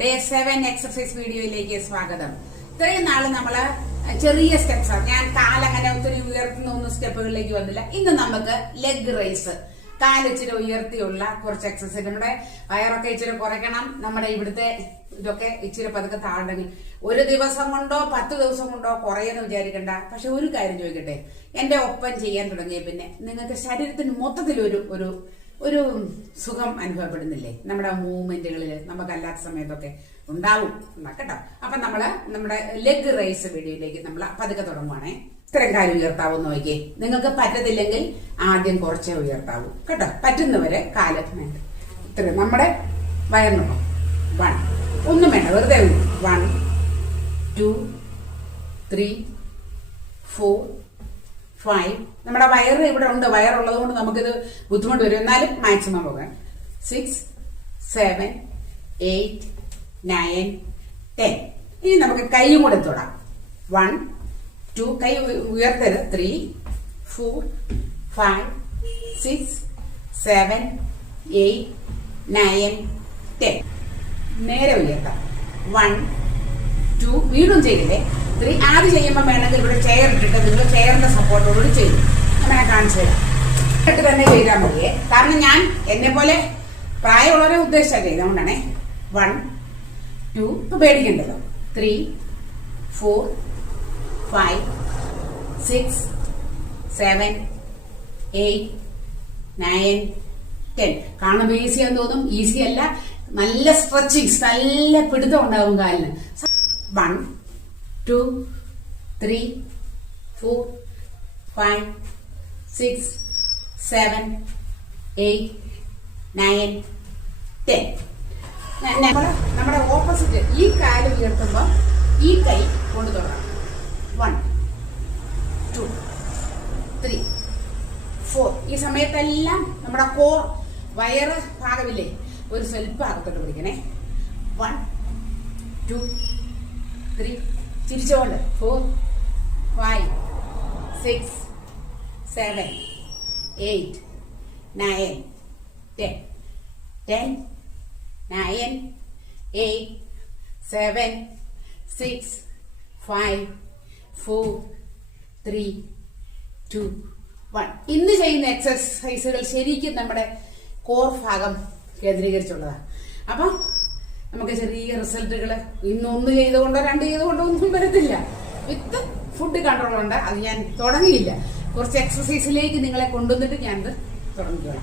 Day 7 exercise വീഡിയോയിലേക്ക് സ്വാഗതം. ഇത്രയും നാള് നമ്മള് ചെറിയ സ്റ്റെപ്സ് ആണ്. ഞാൻ കാലങ്ങനെ ഒത്തിരി ഉയർത്തുന്ന സ്റ്റെപ്പുകളിലേക്ക് വന്നില്ല. ഇന്ന് നമുക്ക് ലെഗ് റൈസ്, കാലിച്ചിരി ഉയർത്തിയുള്ള കുറച്ച് എക്സർസൈസ്. നമ്മുടെ വയറൊക്കെ ഇച്ചിരി കുറയ്ക്കണം. നമ്മുടെ ഇവിടുത്തെ ഇതൊക്കെ ഇച്ചിരി പതുക്കെ താഴെങ്കിൽ ഒരു ദിവസം കൊണ്ടോ 10 ദിവസം കൊണ്ടോ കുറയെന്ന് വിചാരിക്കണ്ട. പക്ഷെ ഒരു കാര്യം ചോദിക്കട്ടെ, എന്റെ ഒപ്പം ചെയ്യാൻ തുടങ്ങിയ പിന്നെ നിങ്ങൾക്ക് ശരീരത്തിന് മൊത്തത്തിൽ ഒരു സുഖം അനുഭവപ്പെടുന്നില്ലേ? നമ്മുടെ മൂവ്മെന്റുകളിൽ നമുക്കല്ലാത്ത സമയത്തൊക്കെ ഉണ്ടാവും കേട്ടോ. അപ്പൊ നമ്മുടെ ലെഗ് റൈസ് വീഡിയോയിലേക്ക് നമ്മൾ പതുക്കെ തുടങ്ങുവാണേ. ഇത്രയും കാര്യം ഉയർത്താവൂന്ന് നോക്കിയേ. നിങ്ങൾക്ക് പറ്റത്തില്ലെങ്കിൽ ആദ്യം കുറച്ചേ ഉയർത്താവൂ കേട്ടോ. പറ്റുന്നവരെ കാല് ഇത്ര നമ്മുടെ വയറിനുണ്ടോ 1 ഒന്നും വേണ്ട, വെറുതെ 1 2 3 4 5. നമ്മുടെ വയറ് ഇവിടെ ഉണ്ട്. വയറുള്ളത് കൊണ്ട് നമുക്കിത് ബുദ്ധിമുട്ട് വരും. എന്നാലും മാക്സിമം പോകാൻ 6 7 8 9 10. ഇനി നമുക്ക് കൈയും കൂടെ തൊടാം. 1 2 കൈ ഉയർത്തരുത്. 3 4 5 6 7 8 9 10. നേരെ ഉയർത്താം. 1 2 വീണ്ടും ചെയ്തില്ലേ 3. ആദ്യം ചെയ്യുമ്പോൾ വേണമെങ്കിൽ ഇവിടെ ചെയർ ഇട്ടിട്ട് നിങ്ങൾ ചെയറിന്റെ സപ്പോർട്ടോടുകൂടി ചെയ്തു അങ്ങനെ കാണിച്ചു തരാം. ഇട്ട് തന്നെ ചെയ്താൽ മതിയേ. കാരണം ഞാൻ എന്നെ പോലെ പ്രായമുള്ളവരെ ഉദ്ദേശിച്ചാൽ ചെയ്തുകൊണ്ടാണേ. 1 2 ഇപ്പൊ പേടിക്കണ്ടല്ലോ. 3 4 5 6 7 8 9 10. കാണുമ്പോൾ ഈസിയാന്ന് തോന്നും. ഈസി അല്ല. നല്ല സ്ട്രെച്ചിങ്സ്, നല്ല പിടുത്തം ഉണ്ടാവും കാലിന്. 1 2 3 4 5 6 7 8 9 10. നമ്മുടെ ഓപ്പോസിറ്റ് ഈ കാല് ഉയർത്തുമ്പോൾ ഈ കൈ കൊണ്ട് തുടങ്ങാം. 1 2 3 4. ഈ സമയത്തെല്ലാം നമ്മുടെ കോർ വയറ് ഭാഗമില്ലേ ഒരു സ്വല്പം അകത്തോട്ട് പിടിക്കണേ. 1 2 3 ചിരിച്ചോണ്ട് 4 5 6 7 8 9 10 10 9 8 7 6 5 4 3 2 1. ഇന്ന് ചെയ്യുന്ന എക്സർസൈസുകൾ ശരിക്കും നമ്മുടെ കോർ ഭാഗം കേന്ദ്രീകരിച്ചുള്ളതാണ്. അപ്പൊ നമുക്ക് ചെറിയ റിസൾട്ടുകൾ ഇന്നൊന്ന് ചെയ്തുകൊണ്ടോ 2 ചെയ്തുകൊണ്ടോ ഒന്നും വരത്തില്ല. വിത്ത് ഫുഡ് കൺട്രോൾ ഉണ്ട്. അത് ഞാൻ തുടങ്ങിയില്ല. കുറച്ച് എക്സർസൈസിലേക്ക് നിങ്ങളെ കൊണ്ടുവന്നിട്ട് ഞാനത് തുടങ്ങിക്കണം.